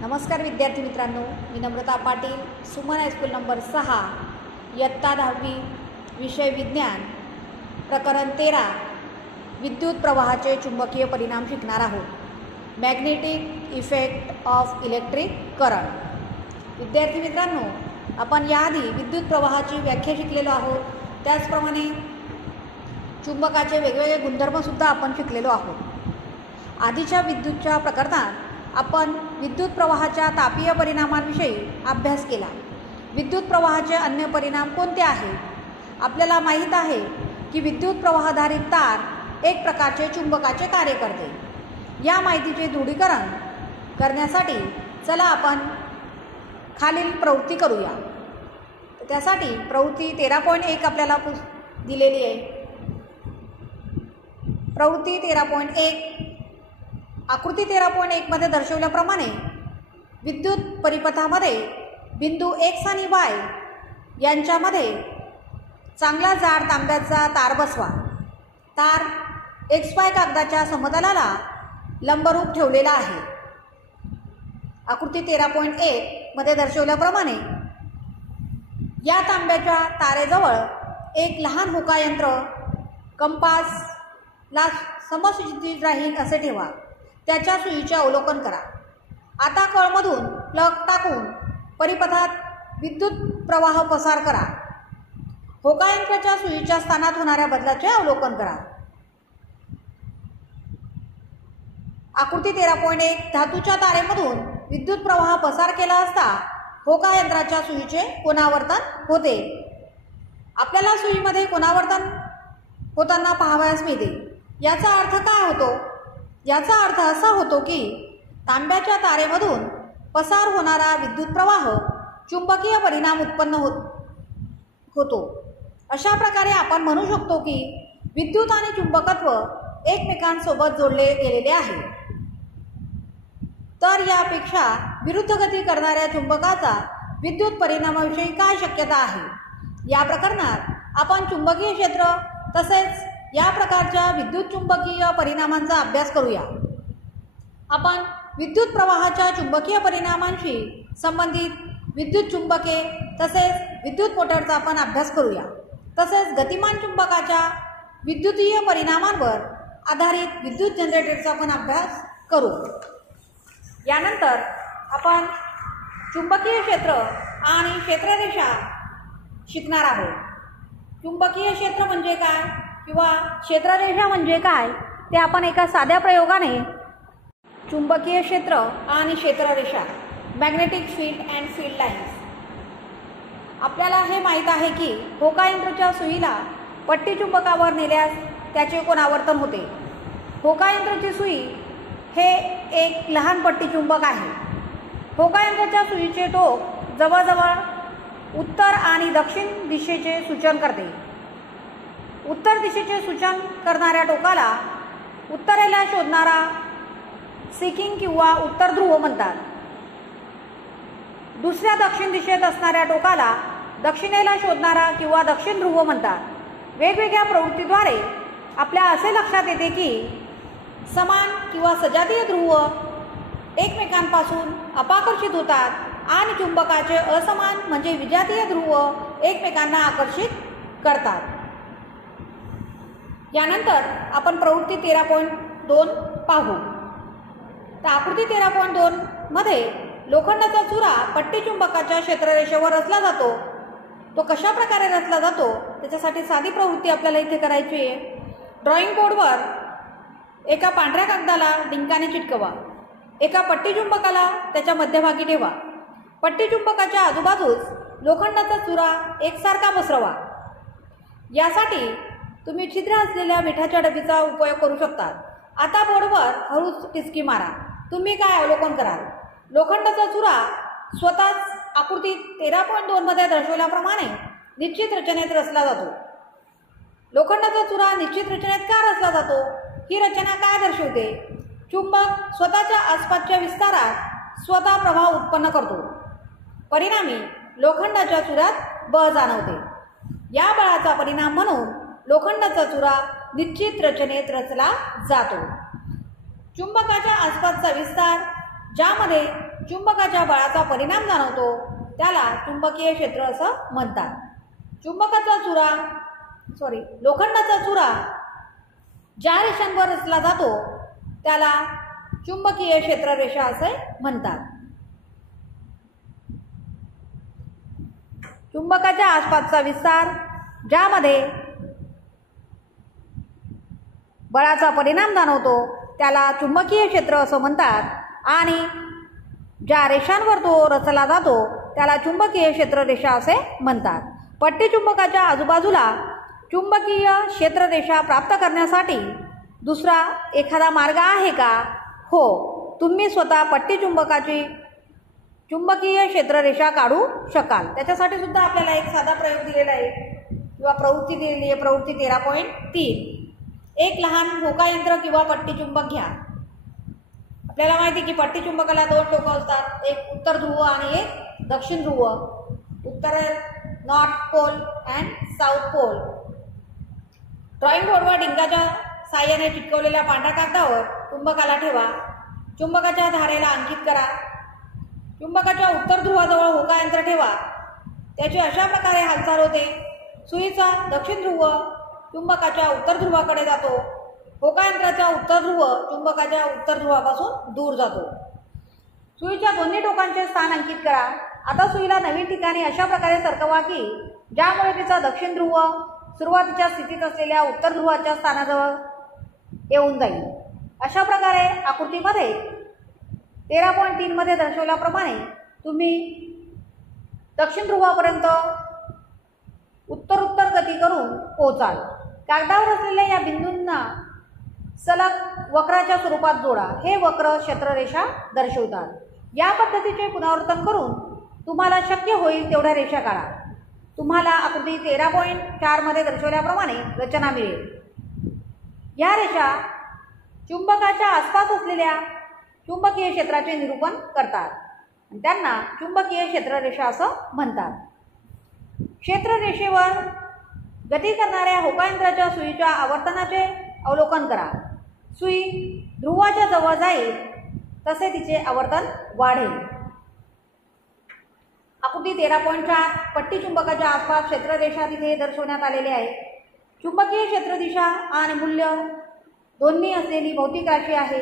नमस्कार विद्यार्थी मित्रांनो, मी नम्रता पाटील, सुमन हायस्कूल नंबर 6, इयत्ता 10वी, विषय विज्ञान, प्रकरण 13, विद्युत प्रवाहाचे चुंबकीय परिणाम शिकणार आहोत. Magnetic effect of electric current. विद्यार्थी मित्रांनो, आपण याआधी विद्युत प्रवाहाची व्याख्या शिकलेलो आहोत. त्याचप्रमाणे चुंबकाचे वेगवेगळे गुणधर्मसुद्धा आपण शिकलेलो आहोत. आधीच्या विद्युतच्या प्रकरणात आपण विद्युत प्रवाहाच्या तापीय परिणामांविषयी अभ्यास केला. विद्युत प्रवाहाचे अन्य परिणाम कोणते आहेत? आपल्याला माहीत आहे की विद्युत प्रवाहाधारित तार एक प्रकारचे चुंबकाचे कार्य करते. या माहितीचे दृढीकरण करण्यासाठी चला आपण खालील प्रवृत्ती करूया. त्यासाठी प्रवृत्ती 13.1 आपल्याला दिलेली आहे. प्रवृत्ती 13.1 आकृती 13.1 मध्ये दर्शवल्याप्रमाणे विद्युत परिपथामध्ये बिंदू X आणि Y यांच्यामध्ये चांगला जाड तांब्याचा तार बसवा. तार XY कागदाच्या समतलाला लंबरूप ठेवलेला आहे. आकृती 13.1 मध्ये दर्शवल्याप्रमाणे या तांब्याच्या तारेजवळ एक लहान होकायंत्र कंपासला समस्थितीत राहील असे ठेवा. त्याच्या सुईचे अवलोकन करा. आता कळमधून प्लग टाकून परिपथात विद्युत प्रवाह पसार करा. होकायंत्राच्या सुईच्या स्थानात होणाऱ्या बदलाचे अवलोकन करा. आकृती 13.1 धातूच्या तारेमधून विद्युत प्रवाह पसार केला असता होकायंत्राच्या सुईचे कोनावर्तन होते. आपल्याला सुईमध्ये कोनावर्तन होताना पाहावयास मिळते. याचा अर्थ काय होतो? याचा अर्थ असा होतो की तांब्याच्या तारेमधून पसार होणारा विद्युत प्रवाह चुंबकीय परिणाम उत्पन्न होतो. अशा प्रकारे आपण म्हणू शकतो की विद्युत आणि चुंबकत्व एकमेकांसोबत जोडले गेलेले आहे. तर यापेक्षा विरुद्ध गती करणाऱ्या चुंबकाचा विद्युत परिणामाविषयी काय शक्यता आहे? या प्रकरणात आपण चुंबकीय क्षेत्र तसेच या प्रकारच्या विद्युत चुंबकीय परिणामांचा अभ्यास करूया. आपण विद्युत प्रवाहाच्या चुंबकीय परिणामांशी संबंधित विद्युत चुंबके तसेच विद्युत मोटरचा आपण अभ्यास करूया. तसेच गतिमान चुंबकाच्या विद्युतीय परिणामांवर आधारित विद्युत जनरेटरचा आपण अभ्यास करू. यानंतर आपण चुंबकीय क्षेत्र आणि क्षेत्ररेषा शिकणार आहोत. चुंबकीय क्षेत्र म्हणजे काय किंवा क्षेत्ररेषा म्हणजे काय ते आपण एका साध्या प्रयोगाने चुंबकीय क्षेत्र आणि क्षेत्ररेषा magnetic field and field lines. आपल्याला हे माहीत आहे की होकायंत्राच्या सुईला पट्टी चुंबकावर नेल्यास त्याचे कोनावर्तन होते. होकायंत्राची सुई हे एक लहान पट्टी चुंबक आहे. होकायंत्राच्या सुईचे टोक जवळजवळ उत्तर आणि दक्षिण दिशेचे सूचन करते. उत्तर दिशेचे सूचन करणाऱ्या टोकाला उत्तरेला शोधणारा सीकिंग किंवा उत्तर ध्रुव म्हणतात. दुसऱ्या दक्षिण दिशेत असणाऱ्या टोकाला दक्षिणेला शोधणारा किंवा दक्षिण ध्रुव म्हणतात. वेगवेगळ्या प्रवृत्तीद्वारे आपल्या असे लक्षात येते की समान किंवा सजातीय ध्रुव एकमेकांपासून अपाकर्षित होतात आणि चुंबकाचे असमान म्हणजे विजातीय ध्रुव एकमेकांना आकर्षित करतात. यानंतर आपण प्रवृत्ती 13.2 पाहू. तर आकृती 13.2 मध्ये लोखंडाचा चुरा पट्टी चुंबकाच्या क्षेत्ररेषेवर रचला जातो. तो कशा प्रकारे रचला जातो त्याच्यासाठी साधी प्रवृत्ती आपल्याला इथे करायची आहे. ड्रॉइंग बोर्डवर एका पांढऱ्या कागदाला डिंकाने चिटकवा. एका पट्टी चुंबकाला त्याच्या मध्यभागी ठेवा. पट्टी चुंबकाच्या आजूबाजूस लोखंडाचा चुरा एकसारखा पसरवा. यासाठी तुम्ही छिद्र असलेल्या मिठाच्या डबीचा उपयोग करू शकता. आता बोर्डवर हळूच टिचकी मारा. तुम्ही काय अवलोकन कराल? लोखंडाचा चुरा स्वतःच आकृती 13.2 मध्ये दर्शवल्याप्रमाणे निश्चित रचनेत रचला जातो. लोखंडाचा चुरा निश्चित रचनेत का रचला जातो? ही रचना काय दर्शवते? चुंबक स्वतःच्या आसपासच्या विस्तारात स्वतः प्रभाव उत्पन्न करतो. परिणामी लोखंडाच्या चुऱ्यात बळ जाणवते. या बळाचा परिणाम म्हणून लोखंडाचा चुरा निश्चित रचनेत रचला जातो. चुंबकाच्या आसपासचा विस्तार ज्यामध्ये चुंबकाच्या बळाचा परिणाम जाणवतो त्याला चुंबकीय क्षेत्र असं म्हणतात. लोखंडाचा चुरा ज्या रेषांवर रचला जातो त्याला चुंबकीय क्षेत्ररेषा असे म्हणतात. चुंबकाच्या आसपासचा विस्तार ज्यामध्ये बळाचा परिणाम जाणवतो त्याला चुंबकीय क्षेत्र असं म्हणतात आणि ज्या रेषांवर तो रचला जातो त्याला चुंबकीय क्षेत्ररेषा असे म्हणतात. पट्टी चुंबकाच्या आजूबाजूला चुंबकीय क्षेत्ररेषा प्राप्त करण्यासाठी दुसरा एखादा मार्ग आहे का? हो, तुम्ही स्वतः पट्टी चुंबकाची चुंबकीय क्षेत्ररेषा काढू शकाल. त्याच्यासाठी सुद्धा आपल्याला एक साधा प्रयोग दिलेला आहे किंवा प्रवृत्ती दिलेली आहे. प्रवृत्ती 13.3. एक लहान होकायंत्र किंवा पट्टी चुंबक घ्या. आपल्याला माहिती की पट्टी चुंबकाला 2 टोकं असतात, एक उत्तर ध्रुव आणि एक दक्षिण ध्रुव. उत्तर north pole and south pole. Drawing बोर्डवर डिंगाच्या साहाय्याने चिटकवलेल्या पांढऱ्या कागदावर चुंबकाला ठेवा. चुंबकाच्या धारेला अंकित करा. चुंबकाच्या उत्तर ध्रुवाजवळ होकायंत्र ठेवा. त्याची अशा प्रकारे हालचाल होते. सुईचा दक्षिण ध्रुव चुंबकाच्या उत्तर ध्रुवाकडे जातो. होकायंत्राचा उत्तर ध्रुव चुंबकाच्या उत्तर ध्रुवापासून दूर जातो. सुईच्या दोन्ही टोकांचे स्थान अंकित करा. आता सुईला नवीन ठिकाणी अशा प्रकारे सरकवा की ज्यामुळे तिचा दक्षिण ध्रुव सुरुवातीच्या स्थितीत असलेल्या उत्तर ध्रुवाच्या स्थानाजवळ येऊन जाईल. अशा प्रकारे आकृतीमध्ये 13.3 मध्ये दर्शवल्याप्रमाणे तुम्ही दक्षिण ध्रुवापर्यंत उत्तरोत्तर गती करून पोहोचाल. कागदावर असलेल्या या बिंदूंना सलग वक्राच्या स्वरूपात जोडा. हे वक्र क्षेत्ररेषा दर्शवतात. या पद्धतीचे पुनरावृत्तन करून तुम्हाला शक्य होईल तेवढ्या रेषा काढा. तुम्हाला आकृती 13.4 मध्ये दर्शवल्याप्रमाणे रचना मिळेल. या रेषा चुंबकाच्या आसपास असलेल्या चुंबकीय क्षेत्राचे निरूपण करतात. त्यांना चुंबकीय क्षेत्ररेषा असं म्हणतात. क्षेत्ररेषेवर गती करणाऱ्या होकायंत्राच्या सुईच्या आवर्तनाचे अवलोकन करा. सुई ध्रुवाच्या जवळ जाईल तसे तिचे आवर्तन वाढेल. आकृती 13.4 पट्टी चुंबकाच्या आसपास क्षेत्ररेषा तिथे दर्शवण्यात आलेली आहे. चुंबकीय क्षेत्र दिशा आणि मूल्य दोन्ही असलेली भौतिक राशी आहे.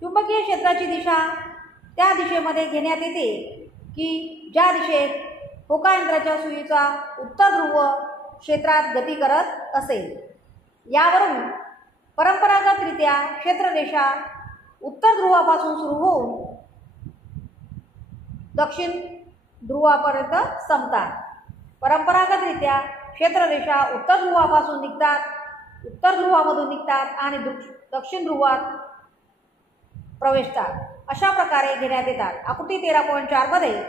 चुंबकीय क्षेत्राची दिशा त्या दिशेमध्ये घेण्यात येते की ज्या दिशेत होकायंत्राच्या सुईचा उत्तर ध्रुव क्षेत्रात गती करत असेल. यावरून परंपरागतरित्या क्षेत्ररेषा उत्तर ध्रुवापासून सुरू होऊन दक्षिण ध्रुवापर्यंत संपतात. परंपरागतरित्या क्षेत्ररेषा उत्तर ध्रुवापासून निघतात, उत्तर ध्रुवामधून निघतात आणि दक्षिण ध्रुवात प्रवेशतात. अशा प्रकारे घेण्यात येतात. आकृती 13.4 मध्ये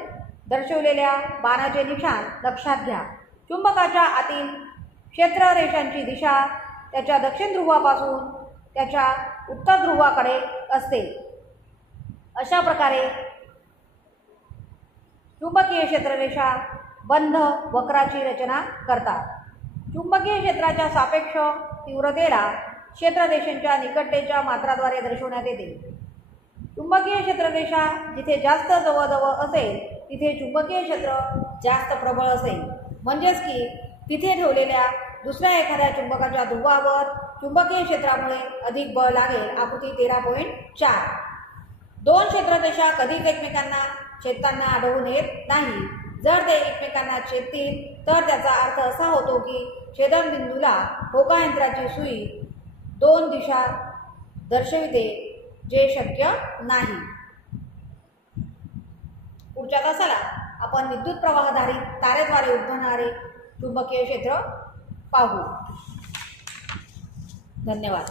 दर्शवलेल्या बाणाचे निशाण लक्षात घ्या. चुंबकाच्या आतील क्षेत्ररेषांची दिशा त्याच्या दक्षिण ध्रुवापासून त्याच्या उत्तर ध्रुवाकडे असते. अशा प्रकारे चुंबकीय क्षेत्ररेषा बंध वक्राची रचना करतात. चुंबकीय क्षेत्राच्या सापेक्ष तीव्रतेला क्षेत्ररेषांच्या निकटतेच्या मात्राद्वारे दर्शवण्यात येते. चुंबकीय क्षेत्ररेषा जिथे जास्त जवळजवळ असेल तिथे चुंबकीय क्षेत्र जास्त प्रबळ असेल. म्हणजेच की तिथे ठेवलेल्या दुसऱ्या एखाद्या चुंबकाच्या ध्रुवावर चुंबकीय क्षेत्रामुळे अधिक बळ लागेल. आकृती 13.4. 2 क्षेत्ररेषा कधीच एकमेकांना छेदताना आढळून येत नाही. जर ते एकमेकांना छेदतील तर त्याचा अर्थ असा होतो की छेदनबिंदूला होकायंत्राची सुई 2 दिशा दर्शविते, जे शक्य नाही. पुढच्या तासाला आपण विद्युत प्रवाहधारित तारेद्वारे उद्भवणारे चुंबकीय क्षेत्र पाहू. धन्यवाद.